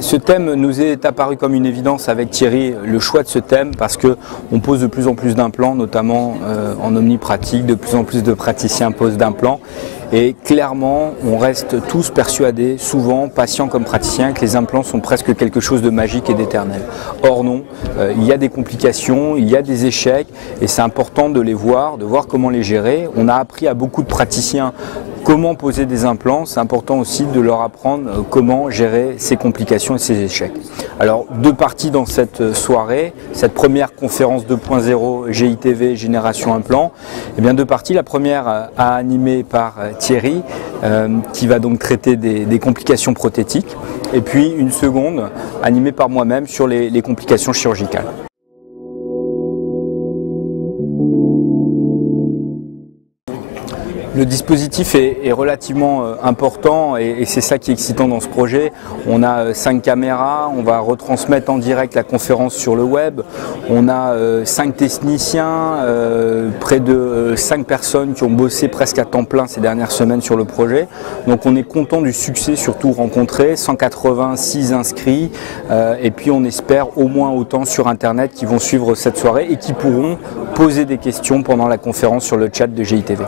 Ce thème nous est apparu comme une évidence avec Thierry, le choix de ce thème, parce qu'on pose de plus en plus d'implants, notamment en omnipratique, de plus en plus de praticiens posent d'implants. Et clairement, on reste tous persuadés, souvent, patients comme praticiens, que les implants sont presque quelque chose de magique et d'éternel. Or non, il y a des complications, il y a des échecs, et c'est important de les voir, de voir comment les gérer. On a appris à beaucoup de praticiens comment poser des implants, c'est important aussi de leur apprendre comment gérer ces complications et ces échecs. Alors, deux parties dans cette soirée, cette première conférence 2.0 GITV Génération Implant, et bien deux parties. La première animée par Thierry, qui va donc traiter des complications prothétiques, et puis une seconde animée par moi-même sur les complications chirurgicales. Le dispositif est relativement important et c'est ça qui est excitant dans ce projet. On a 5 caméras, on va retransmettre en direct la conférence sur le web. On a 5 techniciens, près de 5 personnes qui ont bossé presque à temps plein ces dernières semaines sur le projet. Donc on est content du succès surtout rencontré, 186 inscrits et puis on espère au moins autant sur internet qui vont suivre cette soirée et qui pourront poser des questions pendant la conférence sur le chat de GITV.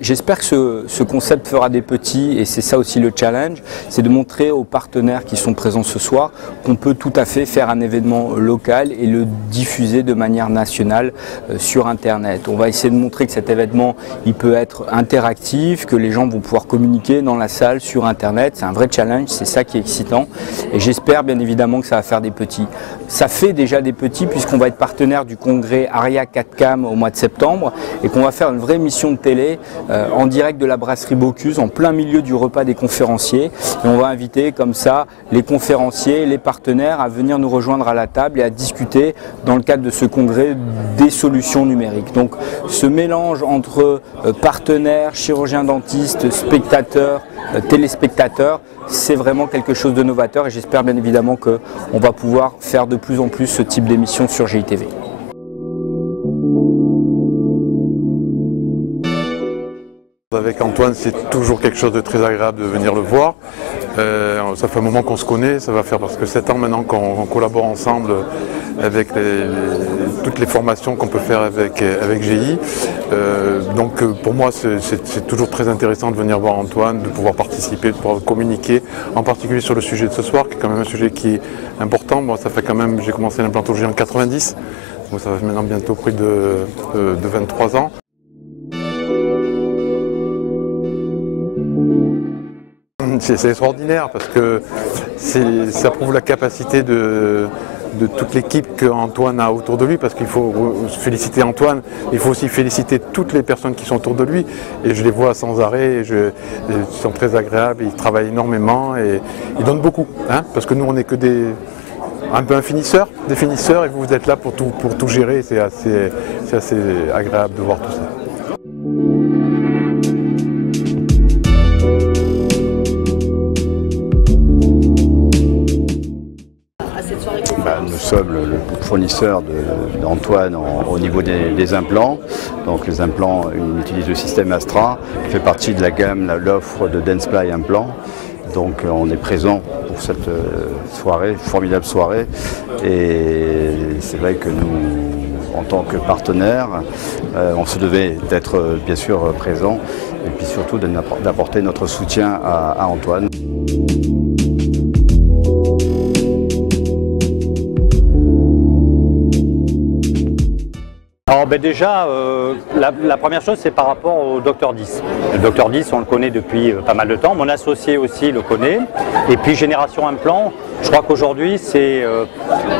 J'espère que ce concept fera des petits et c'est ça aussi le challenge, c'est de montrer aux partenaires qui sont présents ce soir qu'on peut tout à fait faire un événement local et le diffuser de manière nationale sur internet. On va essayer de montrer que cet événement il peut être interactif, que les gens vont pouvoir communiquer dans la salle sur internet, c'est un vrai challenge, c'est ça qui est excitant et j'espère bien évidemment que ça va faire des petits. Ça fait déjà des petits puisqu'on va être partenaire du congrès ARIA 4CAM au mois de septembre et qu'on va faire une vraie émission de télé en direct de la brasserie Bocuse, en plein milieu du repas des conférenciers. Et on va inviter comme ça les conférenciers, les partenaires à venir nous rejoindre à la table et à discuter dans le cadre de ce congrès des solutions numériques. Donc ce mélange entre partenaires, chirurgiens dentistes, spectateurs, téléspectateurs, c'est vraiment quelque chose de novateur et j'espère bien évidemment qu'on va pouvoir faire de plus en plus ce type d'émission sur GITV. Avec Antoine, c'est toujours quelque chose de très agréable de venir le voir. Ça fait un moment qu'on se connaît, ça va faire parce que 7 ans maintenant qu'on collabore ensemble avec toutes les formations qu'on peut faire avec GI. Donc pour moi, c'est toujours très intéressant de venir voir Antoine, de pouvoir participer, de pouvoir communiquer, en particulier sur le sujet de ce soir, qui est quand même un sujet qui est important. Moi, ça fait quand même, j'ai commencé l'implantologie en 90, donc ça fait maintenant bientôt près de 23 ans. C'est extraordinaire parce que ça prouve la capacité de toute l'équipe qu'Antoine a autour de lui, parce qu'il faut féliciter Antoine, il faut aussi féliciter toutes les personnes qui sont autour de lui et je les vois sans arrêt, ils sont très agréables, ils travaillent énormément et ils donnent beaucoup, hein, parce que nous on n'est que un peu des finisseurs et vous êtes là pour tout gérer, c'est assez agréable de voir tout ça. Nous sommes le fournisseur d'Antoine au niveau des implants. Donc les implants, on utilise le système Astra, qui fait partie de la gamme, l'offre de Dentsply Implants. Donc on est présent pour cette soirée, formidable soirée. Et c'est vrai que nous, en tant que partenaire, on se devait d'être bien sûr présent et puis surtout d'apporter notre soutien à Antoine. Alors déjà, la première chose, c'est par rapport au Dr 10. Le Dr 10, on le connaît depuis pas mal de temps, mon associé aussi le connaît. Et puis Génération Implant, je crois qu'aujourd'hui c'est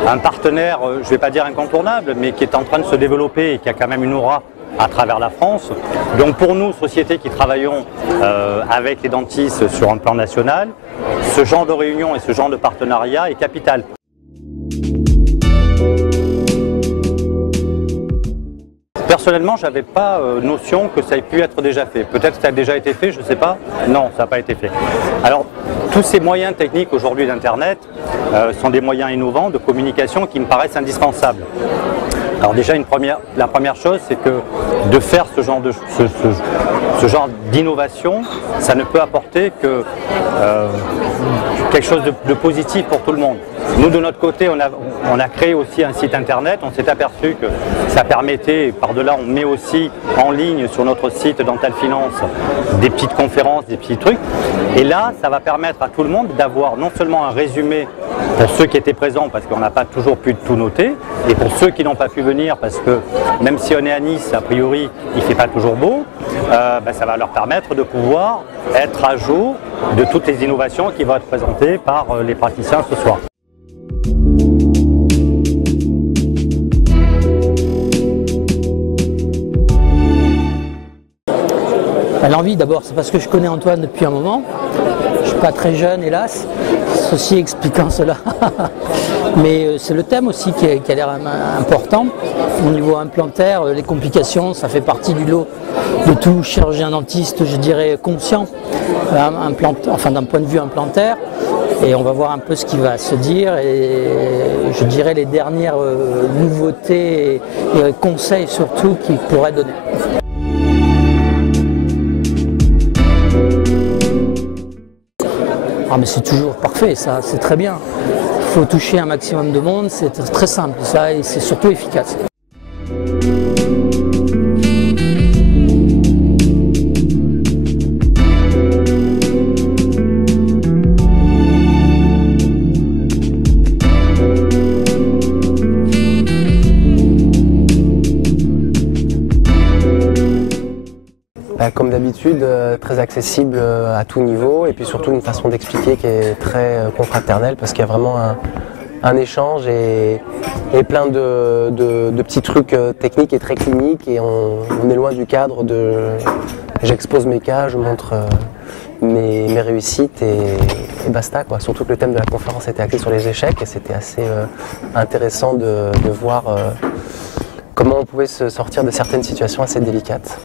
un partenaire, je ne vais pas dire incontournable, mais qui est en train de se développer et qui a quand même une aura à travers la France. Donc pour nous, sociétés qui travaillons avec les dentistes sur un plan national, ce genre de réunion et ce genre de partenariat est capital. Personnellement, je n'avais pas notion que ça ait pu être déjà fait. Peut-être que ça a déjà été fait, je ne sais pas. Non, ça n'a pas été fait. Alors, tous ces moyens techniques aujourd'hui d'Internet sont des moyens innovants de communication qui me paraissent indispensables. Alors déjà, la première chose, c'est que de faire ce genre ce genre d'innovation, ça ne peut apporter que quelque chose de positif pour tout le monde. Nous, de notre côté, on a créé aussi un site internet. On s'est aperçu que ça permettait, par-delà, on met aussi en ligne sur notre site Dental Finance des petites conférences, des petits trucs. Et là, ça va permettre à tout le monde d'avoir non seulement un résumé pour ceux qui étaient présents, parce qu'on n'a pas toujours pu tout noter, et pour ceux qui n'ont pas pu venir, parce que même si on est à Nice, a priori, il ne fait pas toujours beau, ça va leur permettre de pouvoir être à jour de toutes les innovations qui vont être présentées par les praticiens ce soir. L'envie d'abord, c'est parce que je connais Antoine depuis un moment. Je ne suis pas très jeune, hélas, ceci expliquant cela. Mais c'est le thème aussi qui a l'air important. Au niveau implantaire, les complications, ça fait partie du lot de tout chirurgien dentiste, je dirais, conscient, enfin d'un point de vue implantaire. Et on va voir un peu ce qui va se dire et je dirais les dernières nouveautés et conseils surtout qu'il pourrait donner. Ah mais c'est toujours parfait, ça, c'est très bien. Il faut toucher un maximum de monde, c'est très simple ça et c'est surtout efficace. Comme d'habitude, très accessible à tout niveau et puis surtout une façon d'expliquer qui est très confraternelle parce qu'il y a vraiment un échange et plein de petits trucs techniques et très cliniques et on est loin du cadre de j'expose mes cas, je montre mes réussites et basta quoi. Surtout que le thème de la conférence était axé sur les échecs et c'était assez intéressant de voir comment on pouvait se sortir de certaines situations assez délicates.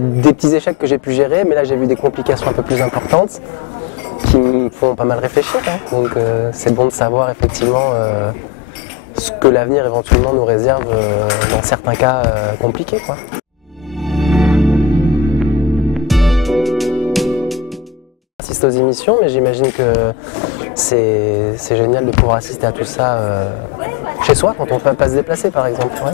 Des petits échecs que j'ai pu gérer, mais là j'ai vu des complications un peu plus importantes qui me font pas mal réfléchir. Hein. Donc c'est bon de savoir effectivement ce que l'avenir éventuellement nous réserve dans certains cas compliqués, quoi. J'assiste aux émissions, mais j'imagine que c'est génial de pouvoir assister à tout ça chez soi quand on ne peut pas se déplacer par exemple. Ouais.